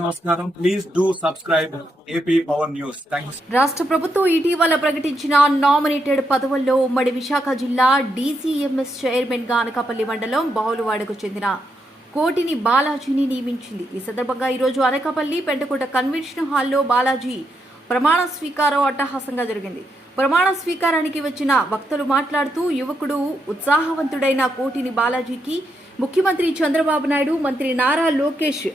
నమస్కారం. Please do subscribe AP power news రాష్ట్ర ప్రభుత్వం ఇటీవల ప్రకటించిన నామినేటెడ్ పదవుల్లో ఉమ్మడి విశాఖ జిల్లా డీసీఎంఎస్ చైర్మన్గా అనకాపల్లి మండలం బావులవాడకు చెందిన కోటిని బాలాజీని నియమించింది. ఈ సందర్భంగా ఈరోజు అనకాపల్లి పెంటకోట కన్వెన్షన్ హాల్లో బాలాజీ ప్రమాణ స్వీకారం అట్టహాసంగా జరిగింది. ప్రమాణ స్వీకారానికి వచ్చిన వక్తలు మాట్లాడుతూ యువకుడు ఉత్సాహవంతుడైన కోటిని బాలాజీకి ముఖ్యమంత్రి చంద్రబాబు నాయుడు మంత్రి నారా లోకేష్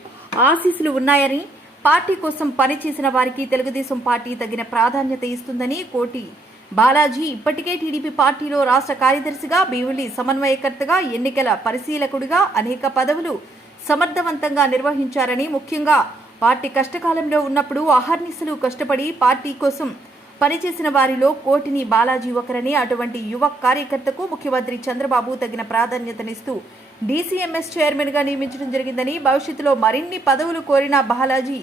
ఆశీస్సులు ఉన్నాయని పార్టీ కోసం పనిచేసిన వారికి తెలుగుదేశం పార్టీ తగిన ప్రాధాన్యత ఇస్తుందని కోటి బాలాజీ. ఇప్పటికే టీడీపీ పార్టీలో రాష్ట్ర కార్యదర్శిగా భీమిలి సమన్వయకర్తగా ఎన్నికల పరిశీలకుడిగా అనేక పదవులు సమర్థవంతంగా నిర్వహించారని ముఖ్యంగా పార్టీ కష్టకాలంలో ఉన్నప్పుడు అహర్నిశలు కష్టపడి పార్టీ కోసం పనిచేసిన వారిలో కోటిని బాలాజీ ఒకరని అటువంటి యువ కార్యకర్తకు ముఖ్యమంత్రి చంద్రబాబు తగిన ప్రాధాన్యతనిస్తూ డీసీఎంఎస్ చైర్మన్గా నియమించడం జరిగిందని భవిష్యత్తులో మరిన్ని పదవులు కోరిన బాలాజీ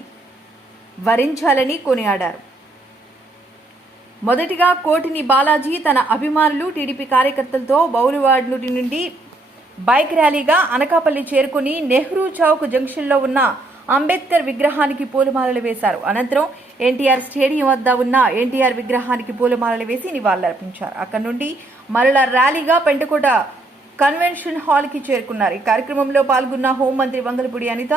వరించాలని కొనియాడారు. మొదటిగా కోటిని బాలాజీ తన అభిమానులు టీడీపీ కార్యకర్తలతో బౌలివాడ్ నుండి బైక్ ర్యాలీగా అనకాపల్లి చేరుకుని నెహ్రూ చౌక్ జంక్షన్లో ఉన్న అంబేద్కర్ విగ్రహానికి పూలమాలలు వేశారు. అనంతరం ఎన్టీఆర్ స్టేడియం వద్ద ఉన్న ఎన్టీఆర్ విగ్రహానికి పూలమాలలు వేసి నివాళులర్పించారు. అక్కడి నుండి మరల ర్యాలీగా పెంటకోట కన్వెన్షన్ హాల్కి చేరుకున్నారు. ఈ కార్యక్రమంలో పాల్గొన్న హోంమంత్రి వంగలపూడి అనిత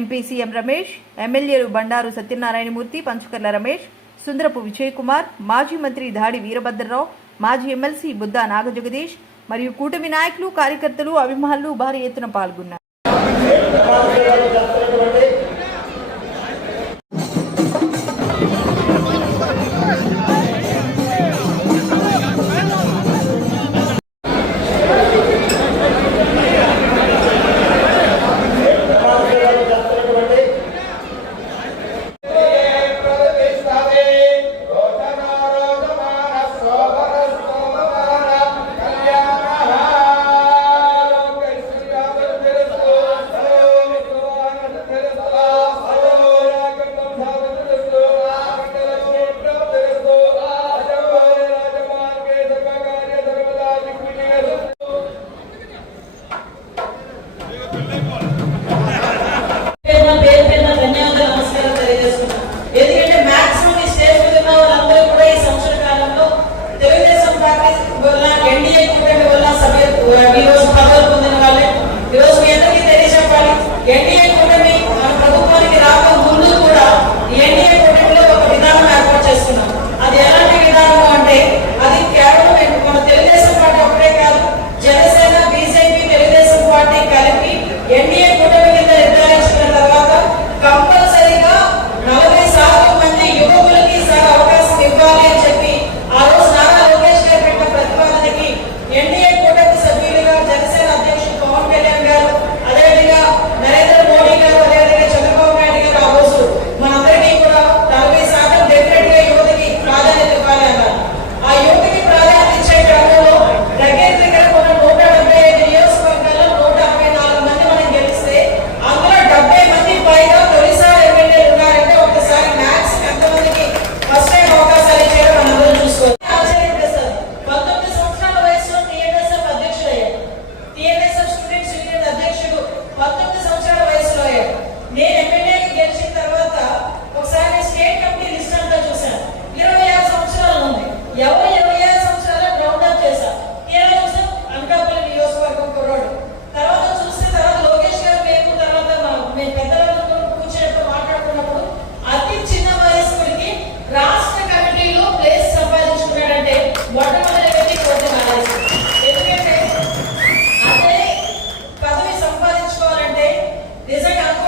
ఎంపీ సీఎం రమేష్ ఎమ్మెల్యేలు బండారు సత్యనారాయణమూర్తి పంచకర్ల రమేష్ సుందరపు విజయ్ కుమార్ మాజీ మంత్రి దాడి వీరభద్రరావు మాజీ ఎమ్మెల్సీ బుద్దా నాగజగదీష్ మరియు కూటమి నాయకులు కార్యకర్తలు అభిమానులు భారీ ఎత్తున పాల్గొన్నారు. Desert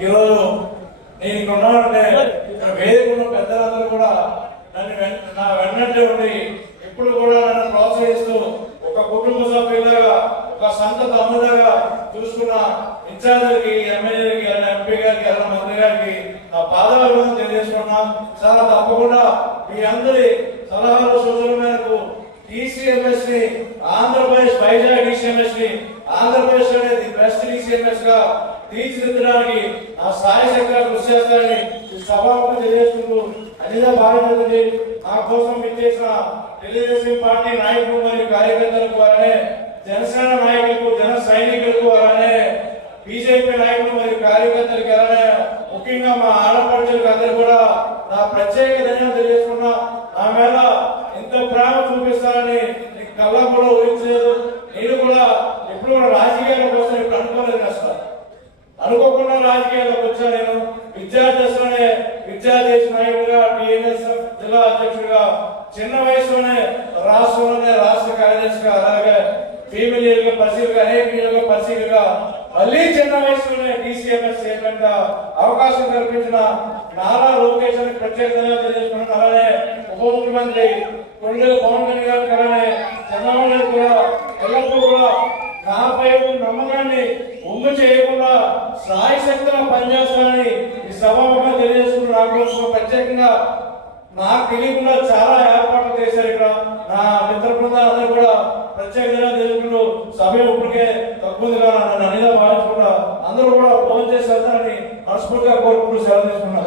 ఈరోజు నేను ఇక్కడ ఉన్నానంటే ఇక్కడ వేదికలో పెద్దలందరూ కూడా నన్ను నా వెన్నట్టే ఉండి ఎప్పుడు కూడా నన్ను ప్రోత్సహిస్తూ ఒక కుటుంబ సభ్యులుగా ఒక సంత తమ్ముడుగా చూసుకున్న ఇన్ఛార్జీలకి ఎమ్మెల్యేలకి ఎంపీ గారికి అలా మంత్రి గారికి నా పాదాభివందనం తెలియజేసుకున్నా. చాలా తప్పకుండా మీ అందరి సలహాలు సూచనల మేరకు టీసీఎంఎస్ని ఆంధ్రప్రదేశ్ వైజాగ్ టీసీఎంఎస్ని ఆంధ్రప్రదేశ్ అనేది బెస్ట్ టీసీఎంఎస్గా తీర్చిదిద్దడానికి ఆ స్థాయి శక్తిగా కృషి చేస్తారని సభకు సభాముఖం తెలియజేసుకుంటూ అనిదా భారతదేశం నా కోసం ఇచ్చేసిన తెలుగుదేశం పార్టీ నాయకులు మరియు కార్యకర్తలకు అలానే జనసేన నాయకులకు జన సైనికులకు అలానే బీజేపీ నాయకులు మరియు కార్యకర్తలకు అలానే ముఖ్యంగా మా ముఖ్యమంత్రి కొండల పవన్ కళ్యాణ్ గారు అలానే చంద్రబాబు నాయుడు కూడా ఎల్లప్పుడూ కూడా నాపై నమ్మకాన్ని ఒమ్ము చేయకుండా సాయి శక్తిగా పనిచేస్తానని ఈ సభాముఖంగా తెలియజేసుకుని నా ప్రత్యేకంగా నాకు తెలియకుండా చాలా ఏర్పాట్లు చేశారు ఇక్కడ. నా మిత్ర బృందాలు కూడా ప్రత్యేకంగా తెలుసుకుంటూ సభ ఇప్పటికే తక్కువగా నన్ను అనిగా భావించకుండా అందరూ కూడా ఫోన్ చేసి వెళ్తారని మనస్ఫూర్తిగా కోరుకుంటూ సేవ తీసుకున్నాను